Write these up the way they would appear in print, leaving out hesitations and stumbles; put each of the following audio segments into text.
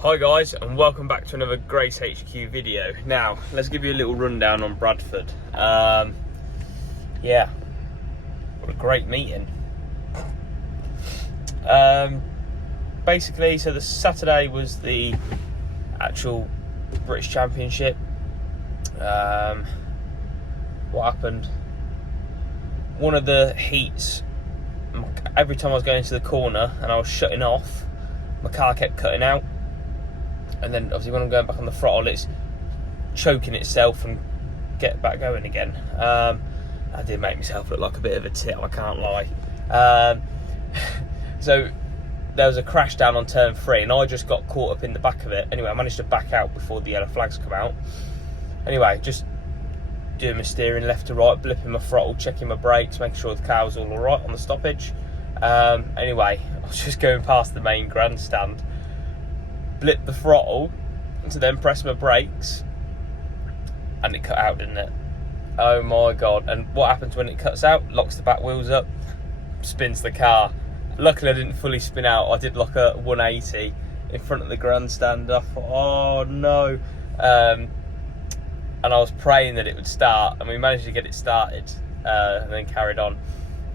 Hi guys, and welcome back to another GraysHQ video. Now, let's give you a little rundown on Bradford. Yeah, what a great meeting. Basically, so the Saturday was the actual British Championship. What happened? One of the heats, every time I was going to the corner and I was shutting off, my car kept cutting out. And then obviously when I'm going back on the throttle, it's choking itself and get back going again. I did make myself look like a bit of a tit, I can't lie. So there was a crash down on turn 3 and I just got caught up in the back of it. Anyway, I managed to back out before the yellow flags come out. Anyway, just doing my steering left to right, blipping my throttle, checking my brakes, making sure the car was all alright on the stoppage. Anyway, I was just going past the main grandstand, blipped the throttle to then press my brakes, and it cut out, didn't it? Oh my god. And what happens when it cuts out? Locks the back wheels up, spins the car. Luckily I didn't fully spin out, I did like a 180 in front of the grandstand. I thought, oh no. And I was praying that it would start, and we managed to get it started, and then carried on.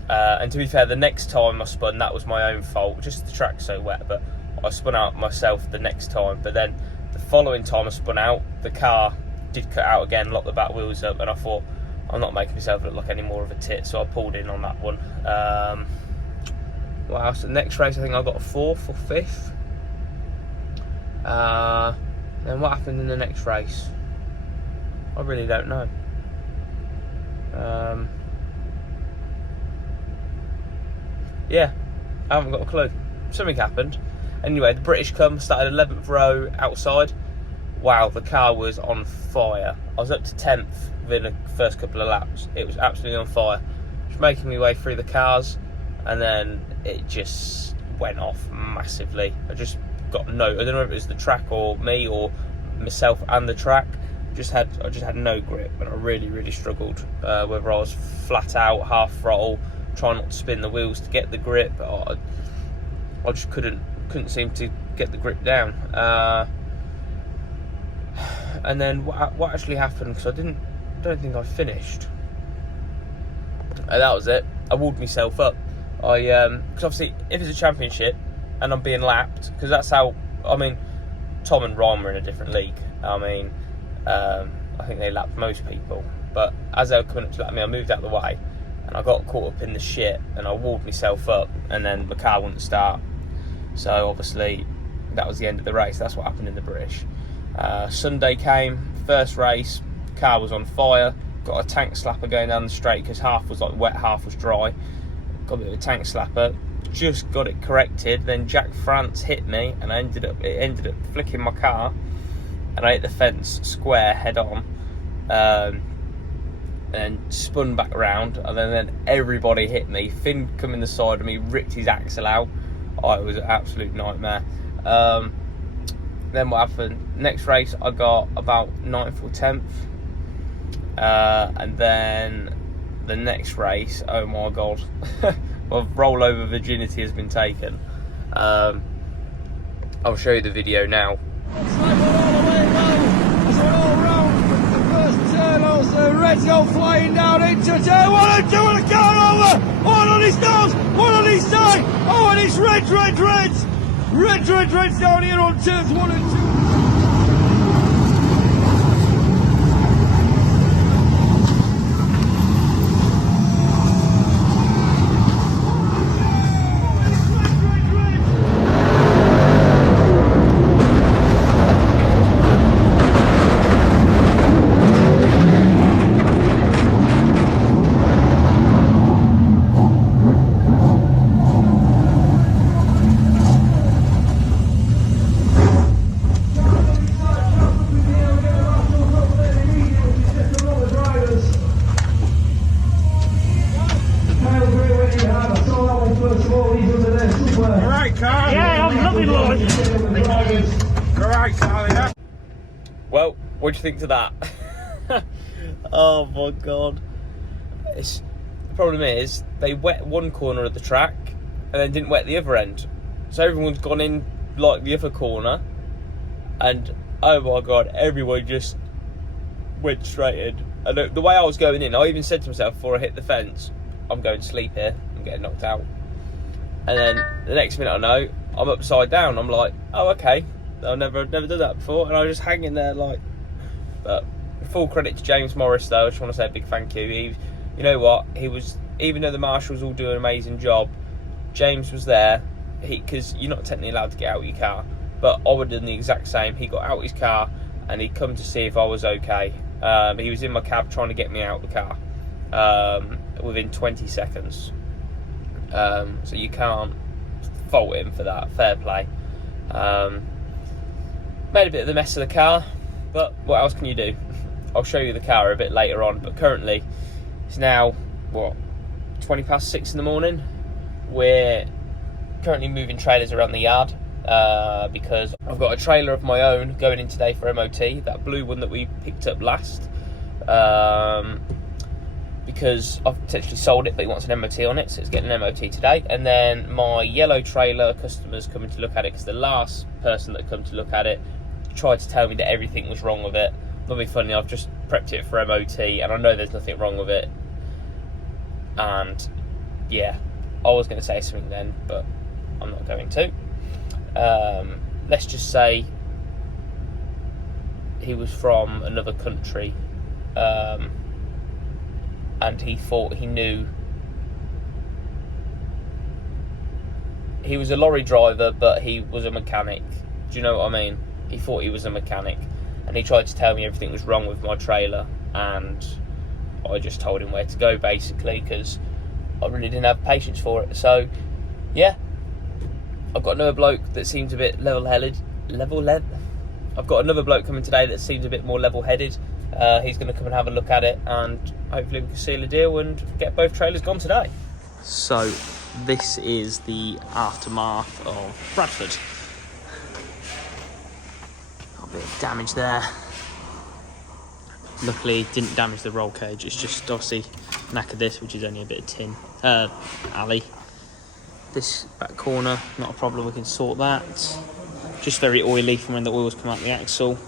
And to be fair, the next time I spun, that was my own fault, just the track's so wet, but I spun out myself the next time. But then the following time I spun out, the car did cut out again, locked the back wheels up, and I thought, I'm not making myself look like any more of a tit, so I pulled in on that one. What else? The next race, I think I got a 4th or 5th. Then what happened in the next race? I really don't know. Yeah, I haven't got a clue. Something happened. Anyway, the British started 11th row outside. Wow, the car was on fire. I was up to 10th within the first couple of laps. It was absolutely on fire. Just making my way through the cars, and then it just went off massively. I just got I don't know if it was the track or me or myself and the track. I just had no grip, and I really struggled. Whether I was flat out, half throttle, trying not to spin the wheels to get the grip, I just couldn't seem to get the grip down. And then what actually happened? Because I don't think I finished. And that was it. I walled myself up. Because obviously, if it's a championship and I'm being lapped, because that's how. I mean, Tom and Ryan were in a different league. I mean, I think they lapped most people, but as they were coming up to lap me, I moved out of the way, and I got caught up in the shit, and I walled myself up, and then the car wouldn't start. So obviously, that was the end of the race. That's what happened in the British. Sunday came, first race, car was on fire, got a tank slapper going down the straight, because half was like wet, half was dry. Got a bit of a tank slapper, just got it corrected, then Jack France hit me, and it ended up flicking my car, and I hit the fence square head on, and spun back around, and then everybody hit me. Finn come in the side of me, ripped his axle out. Oh, it was an absolute nightmare. Then what happened? Next race, I got about 9th or 10th. And then the next race, oh my god, well, rollover virginity has been taken. I'll show you the video now. The reds go flying down into turn 1 and 2 and a car over. One on his nose, one on his side. Oh, and it's reds down here on turns 1 and 2. Well, what do you think to that? Oh my god. The problem is, they wet one corner of the track and then didn't wet the other end. So everyone's gone in like the other corner And oh my God, everyone just went straight in. And the way I was going in, I even said to myself before I hit the fence, I'm going to sleep here, I'm getting knocked out. And then the next minute I know, I'm upside down. I'm like, oh, okay, I've never done that before. And I was just hanging there like, but full credit to James Morris though. I just want to say a big thank you. You know what, he was, even though the marshals all do an amazing job, James was there, because you're not technically allowed to get out of your car, but I would have done the exact same. He got out his car and he'd come to see if I was okay. He was in my cab trying to get me out of the car within 20 seconds. So you can't fault him for that, fair play. Made a bit of the mess of the car, but what else can you do? I'll show you the car a bit later on, but currently it's now, what, 20 past 6 in the morning. We're currently moving trailers around the yard because I've got a trailer of my own going in today for MOT, that blue one that we picked up last, because I've potentially sold it, but he wants an MOT on it, so it's getting an MOT today. And then my yellow trailer, customers coming to look at it, because the last person that come to look at it tried to tell me that everything was wrong with it. Not be funny, I've just prepped it for MOT and I know there's nothing wrong with it. And yeah, I was going to say something then, but I'm not going to. Let's just say he was from another country, and he thought he knew. He was a lorry driver, but he was a mechanic. Do you know what I mean? He thought he was a mechanic, and he tried to tell me everything was wrong with my trailer, and I just told him where to go, basically, because I really didn't have patience for it. So yeah, I've got another bloke that seems a bit level-headed. I've got another bloke coming today that seems a bit more level-headed. He's going to come and have a look at it, and hopefully we can seal a deal and get both trailers gone today. So this is the aftermath of Bradford. Got a bit of damage there. Luckily didn't damage the roll cage, it's just obviously knackered this, which is only a bit of tin, alley. This back corner, not a problem, we can sort that. Just very oily from when the oils come out the axle.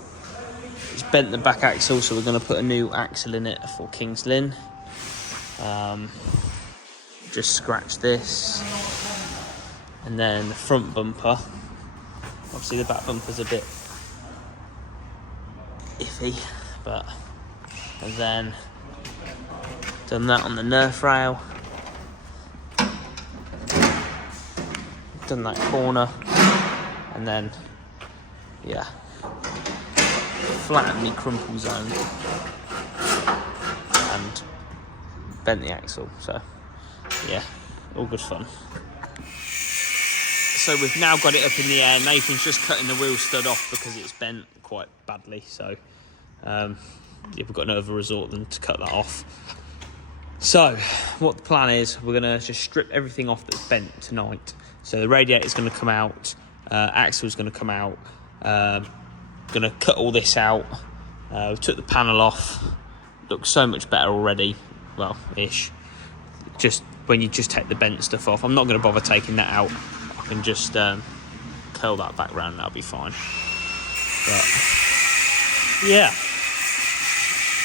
It's bent the back axle, so we're going to put a new axle in it for King's Lynn. Just scratch this. And then the front bumper. Obviously the back bumper's a bit iffy, but... And then done that on the Nerf rail. Done that corner. And then, yeah, flattened the crumple zone and bent the axle. So, yeah, all good fun. So we've now got it up in the air. Nathan's just cutting the wheel stud off because it's bent quite badly. So, yeah, we've got no other resort than to cut that off. So, what the plan is, we're going to just strip everything off that's bent tonight. So the radiator's going to come out. Axle's going to come out. Going to cut all this out. We took the panel off. Looks so much better already. Well, ish. Just when you just take the bent stuff off. I'm not going to bother taking that out. I can just curl that back round. That'll be fine. But yeah,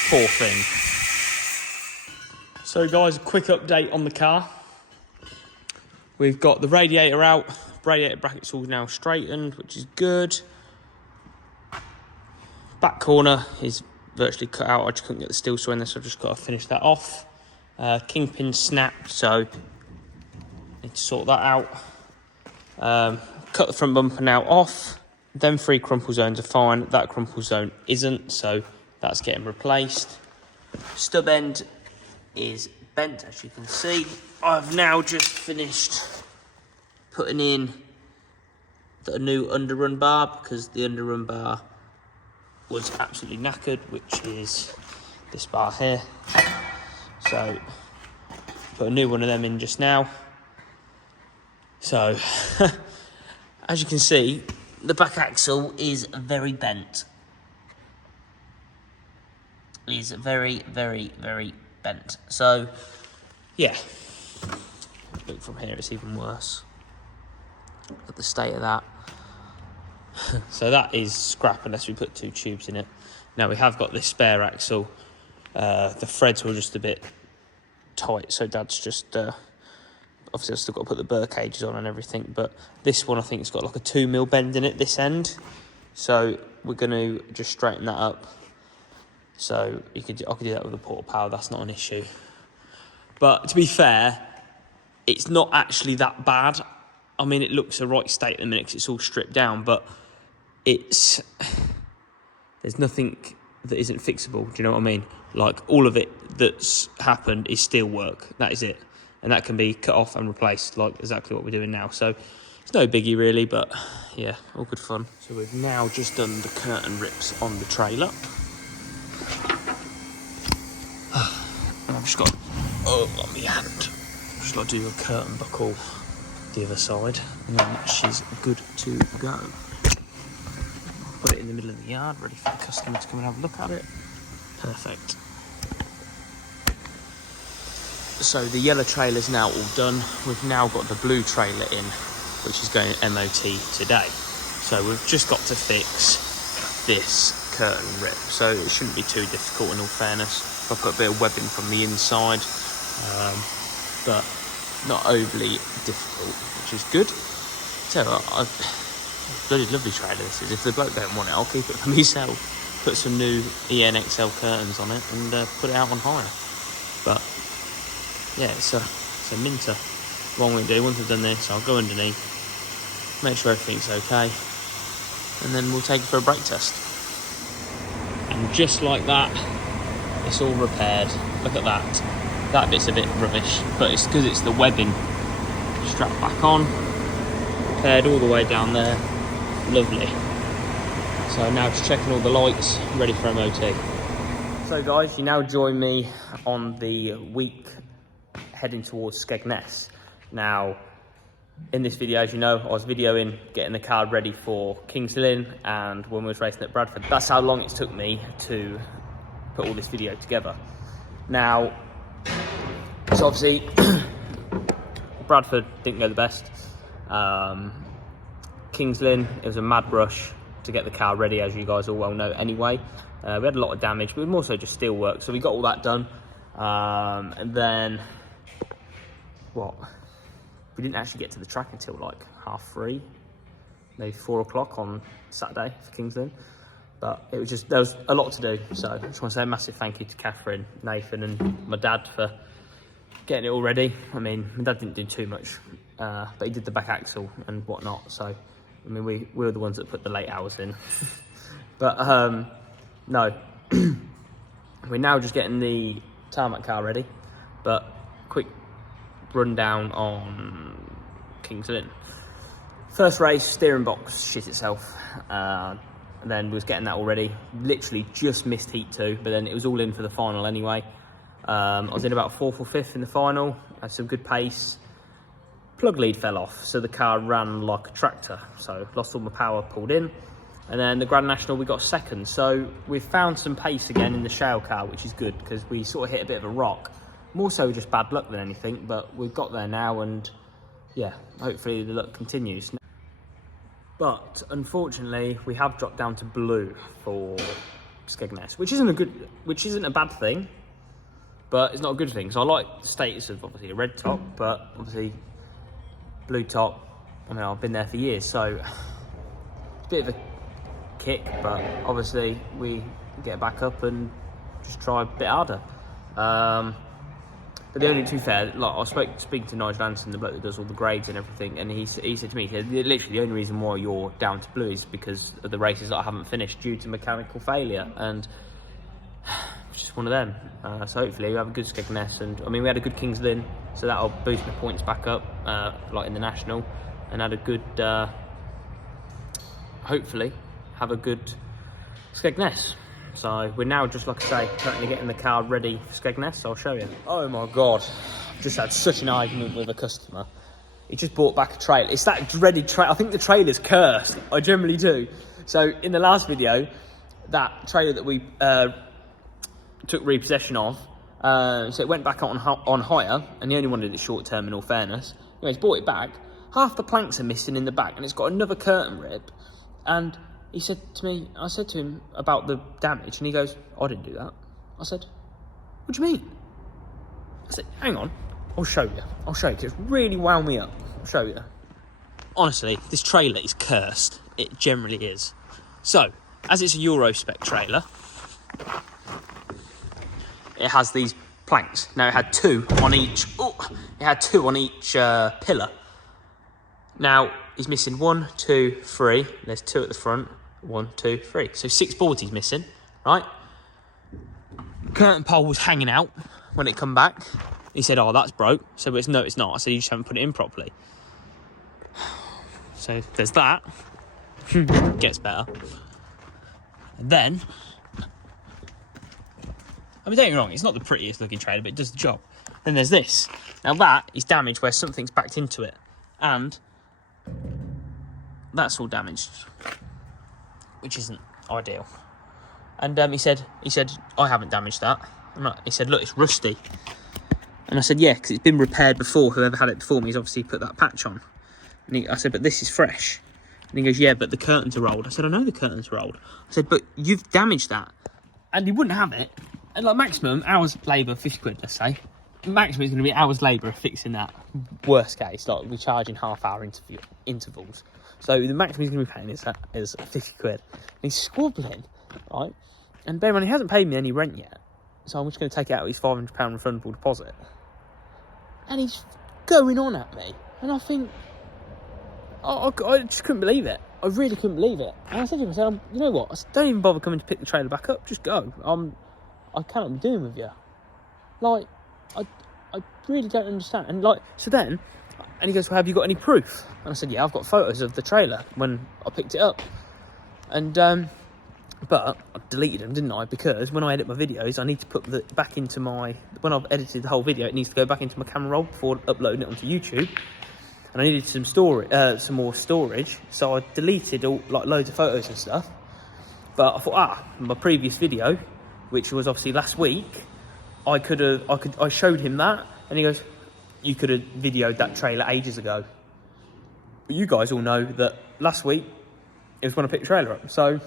poor thing. So guys, a quick update on the car. We've got the radiator out. Radiator bracket's all now straightened, which is good. Back corner is virtually cut out. I just couldn't get the steel saw in there, so I've just got to finish that off. Kingpin snapped, so need to sort that out. Cut the front bumper now off. Them 3 crumple zones are fine. That crumple zone isn't, so that's getting replaced. Stub end is bent, as you can see. I've now just finished putting in the new underrun bar, because the underrun bar was absolutely knackered, which is this bar here. So put a new one of them in just now. So as you can see, the back axle is very bent. It is very, very, very bent. So yeah, look from here, it's even worse. Look at the state of that. So that is scrap unless we put 2 tubes in it. Now we have got this spare axle. The threads were just a bit tight, so Dad's just obviously I've still got to put the burr cages on and everything, but this one I think it's got like a 2mm bend in it this end, so we're going to just straighten that up. So I could do that with a port power, that's not an issue. But to be fair, it's not actually that bad. I mean, it looks a right state at the minute because it's all stripped down, but there's nothing that isn't fixable. Do you know what I mean? Like, all of it that's happened is steel work. That is it. And that can be cut off and replaced, like exactly what we're doing now. So it's no biggie really, but yeah, all good fun. So we've now just done the curtain rips on the trailer. And I've just got, on my hand, just got to do a curtain buckle the other side, and then she's good to go. Put it in the middle of the yard, ready for the customer to come and have a look at it. Perfect. So the yellow trailer's now all done. We've now got the blue trailer in, which is going MOT today. So we've just got to fix this curtain rip. So it shouldn't be too difficult in all fairness. I've got a bit of webbing from the inside, but not overly difficult, which is good. So bloody lovely trailer this is. If the bloke don't want it, I'll keep it for myself. Put some new ENXL curtains on it and put it out on hire. But yeah, it's a minter. What I'm going to do, once I've done this, I'll go underneath, make sure everything's okay, and then we'll take it for a brake test. And just like that, it's all repaired. Look at that. That bit's a bit rubbish, but it's because it's the webbing strapped back on, repaired all the way down there. Lovely. So now just checking all the lights, ready for MOT. So guys, you now join me on the week heading towards Skegness. Now, in this video, as you know, I was videoing getting the car ready for Lynn and when we was racing at Bradford. That's how long it took me to put all this video together. Now, so obviously, Bradford didn't go the best. Lynn, it was a mad rush to get the car ready, as you guys all well know anyway. We had a lot of damage, but more so just steel work, so we got all that done. And then, we didn't actually get to the track until like 3:30, maybe 4 o'clock on Saturday for Lynn. But it was there was a lot to do, so I just want to say a massive thank you to Catherine, Nathan and my dad for getting it all ready. I mean, my dad didn't do too much, but he did the back axle and whatnot, so I mean, we were the ones that put the late hours in. But no, we're now just getting the tarmac car ready, but quick rundown on Lynn. First race, steering box shit itself. And then was getting that already. Literally just missed heat 2, but then it was all in for the final anyway. I was in about 4th or 5th in the final. Had some good pace. Plug lead fell off, so the car ran like a tractor. So lost all my power, pulled in. And then the Grand National, we got 2nd. So we've found some pace again in the shale car, which is good because we sort of hit a bit of a rock. More so just bad luck than anything, but we've got there now, and yeah, hopefully the luck continues. But unfortunately, we have dropped down to blue for Skegness, which isn't a bad thing, but it's not a good thing. So I like the status of obviously a red top, but obviously blue top. I mean, I've been there for years, so it's a bit of a kick, but obviously we get back up and just try a bit harder. But the only, to be fair, like I was speaking to Nigel Anderson, the bloke that does all the grades and everything, and he said to me, literally the only reason why you're down to blue is because of the races that I haven't finished due to mechanical failure, and it's just one of them. So hopefully we have a good Skegness, and I mean we had a good Lynn, so that'll boost my points back up, like in the national, and had a good, hopefully have a good Skegness. So we're now just, like I say, currently getting the car ready for Skegness, so I'll show you. Oh my God, I've just had such an argument with a customer. He just brought back a trailer. It's that dreaded trailer. I think the trailer's cursed. I generally do. So in the last video, that trailer that we took repossession of, so it went back on hire, and he only wanted it short term in all fairness. Anyway, he's brought it back. Half the planks are missing in the back, and it's got another curtain rip. And he said to me, I said to him about the damage, and he goes, I didn't do that. I said, what do you mean? I said, hang on, I'll show you. I'll show you, because it's really wound me up. I'll show you. Honestly, this trailer is cursed. It generally is. So, as it's a Euro spec trailer, it has these planks. Now, it had two on each. Oh, it had two on each pillar. Now, he's missing 1, 2, 3. There's 2 at the front. 1, 2, 3. So 6 boards he's missing, right? Curtain pole was hanging out when it come back. He said, oh, that's broke. So no, it's not. I said, you just haven't put it in properly. So there's that. Gets better. And then, I mean, don't get me wrong, it's not the prettiest looking trailer, but it does the job. Then there's this. Now that is damaged where something's backed into it. And that's all damaged, which isn't ideal. And he said, I haven't damaged that. He said, look, it's rusty. And I said, yeah, because it's been repaired before. Whoever had it before me has obviously put that patch on. And I said, but this is fresh. And he goes, yeah, but the curtains are old. I said, I know the curtains are old. I said, but you've damaged that. And he wouldn't have it. And like maximum hours labour, 50 quid, let's say. Maximum is going to be hours labour fixing that. Worst case, like we're charging half-hour intervals. So the maximum he's going to be paying is 50 quid. And he's squabbling, right? And bear in mind, he hasn't paid me any rent yet. So I'm just going to take out his £500 refundable deposit. And he's going on at me. And I think, I just couldn't believe it. I really couldn't believe it. And I said to him, I said, you know what? I said, don't even bother coming to pick the trailer back up. Just go. I cannot be doing with you. Like, I really don't understand. And like, so then, and he goes, well, have you got any proof? And I said, yeah, I've got photos of the trailer when I picked it up. And, but I deleted them, didn't I? Because when I edit my videos, I need to put back into my, when I've edited the whole video, it needs to go back into my camera roll before uploading it onto YouTube. And I needed some more storage. So I deleted like loads of photos and stuff. But I thought, my previous video, which was obviously last week, I showed him that, and he goes, you could have videoed that trailer ages ago. But you guys all know that last week, it was when I picked the trailer up. So,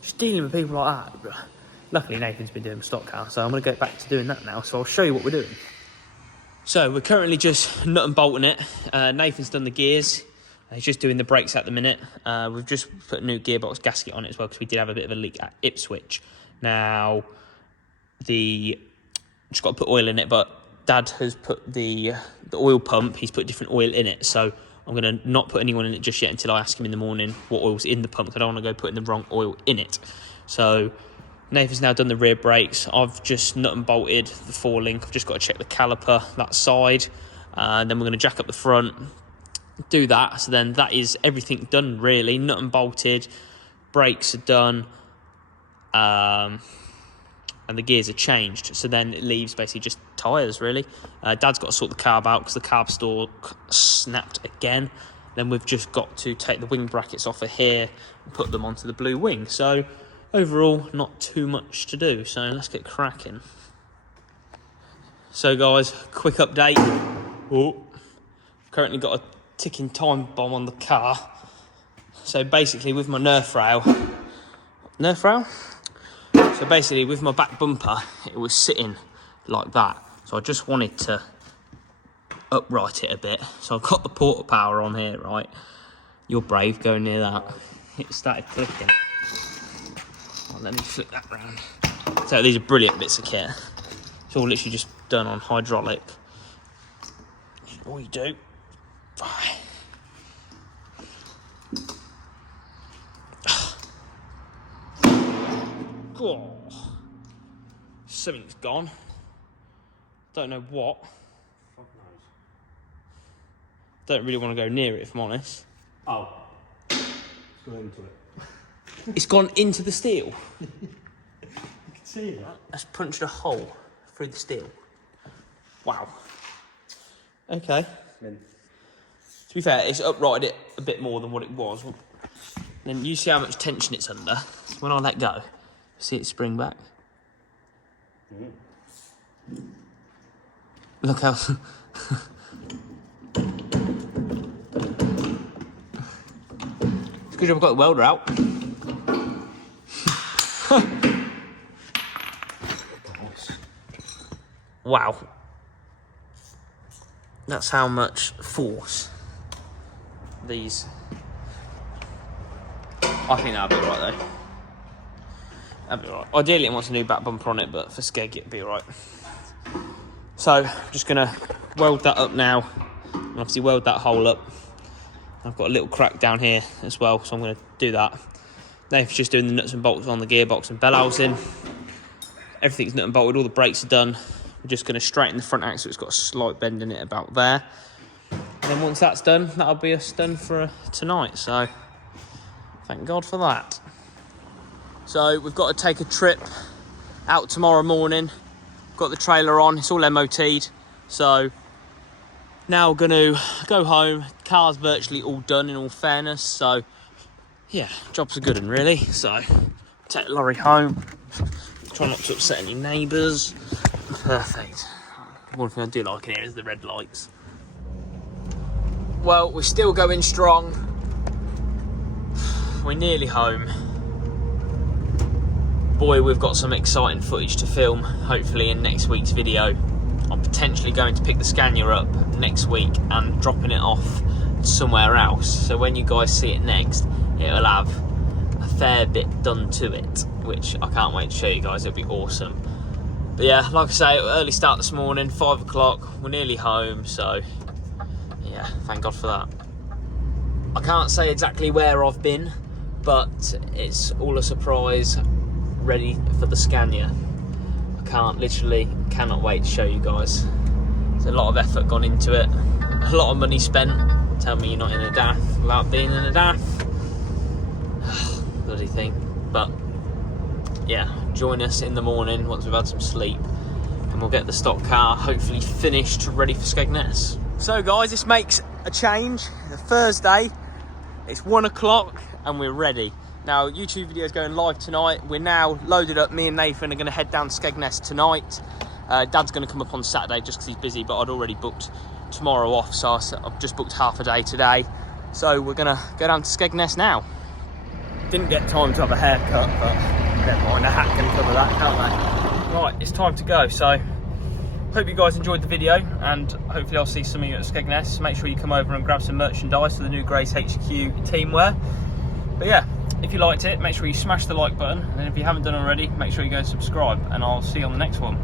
just dealing with people like that. Luckily, Nathan's been doing stock car, so I'm going to get back to doing that now. So I'll show you what we're doing. So we're currently just nut and bolting it. Nathan's done the gears. He's just doing the brakes at the minute. We've just put a new gearbox gasket on it as well, because we did have a bit of a leak at Ipswich. Now, just got to put oil in it, but Dad has put the oil pump, he's put different oil in it, so I'm going to not put anyone in it just yet until I ask him in the morning what oil's in the pump, because I don't want to go putting the wrong oil in it. So Nathan's now done the rear brakes. I've just nut and bolted the forelink. I've just got to check the caliper, that side, and then we're going to jack up the front, do that. So then that is everything done, really. Nut and bolted, brakes are done, and the gears are changed. So then it leaves basically just tyres, really. Dad's got to sort the carb out because the carb stalk snapped again. Then we've just got to take the wing brackets off of here and put them onto the blue wing. So overall, not too much to do. So let's get cracking. So guys, quick update. Currently got a ticking time bomb on the car. So basically with my Nerf rail, so basically with my back bumper, it was sitting like that. So I just wanted to upright it a bit. So I've got the porta power on here, right? You're brave going near that. It started clicking. Oh, let me flip that round. So these are brilliant bits of kit. It's all literally just done on hydraulic. All you do. Oh, something's gone. Don't know what. Don't really want to go near it, if I'm honest. Oh, it's gone into it. It's gone into the steel. You can see that. That's punched a hole through the steel. Wow. Okay. To be fair, it's uprighted it a bit more than what it was. Then you see how much tension it's under. When I let go, see it spring back. Look how... because I've got the welder out. Wow. That's how much force these... I think that'll be alright though. That'll be alright. Ideally it wants a new back bumper on it, but for Skeg it'll be alright. So, I'm just going to weld that up now. And obviously weld that hole up. I've got a little crack down here as well, so I'm going to do that. Nathan's just doing the nuts and bolts on the gearbox and bell housing. Everything's nut and bolted, all the brakes are done. We're just going to straighten the front axle, it's got a slight bend in it about there. And then once that's done, that'll be us done for tonight, so thank God for that. So we've got to take a trip out tomorrow morning. Got the trailer on, it's all MOT'd. So now we're going to go home. Car's virtually all done in all fairness. So yeah, job's a good one really. So take the lorry home. Try not to upset any neighbours. Perfect. One thing I do like in here is the red lights. Well, we're still going strong. We're nearly home. Boy, we've got some exciting footage to film, hopefully in next week's video. I'm potentially going to pick the Scania up next week and dropping it off somewhere else. So when you guys see it next, it'll have a fair bit done to it, which I can't wait to show you guys. It'll be awesome. But yeah, like I say, early start this morning, 5 o'clock. We're nearly home, so yeah, thank God for that. I can't say exactly where I've been, but it's all a surprise. Ready for the Scania. I cannot wait to show you guys. There's a lot of effort gone into it, a lot of money spent. Tell me you're not in a daft without being in a daft. Bloody thing. But yeah, join us in the morning once we've had some sleep and we'll get the stock car hopefully finished, ready for Skegness. So guys, this makes a change. The Thursday, it's 1 o'clock and we're ready. Now, YouTube video is going live tonight. We're now loaded up. Me and Nathan are going to head down to Skegness tonight. Dad's going to come up on Saturday just because he's busy, but I'd already booked tomorrow off, so I've just booked half a day today. So we're going to go down to Skegness now. Didn't get time to have a haircut, but never mind, a hat can cover that, can't they? Right, it's time to go. So, hope you guys enjoyed the video, and hopefully I'll see some of you at Skegness. Make sure you come over and grab some merchandise for the new GraysHQ teamwear. But yeah, if you liked it, make sure you smash the like button, and if you haven't done already, make sure you go and subscribe, and I'll see you on the next one.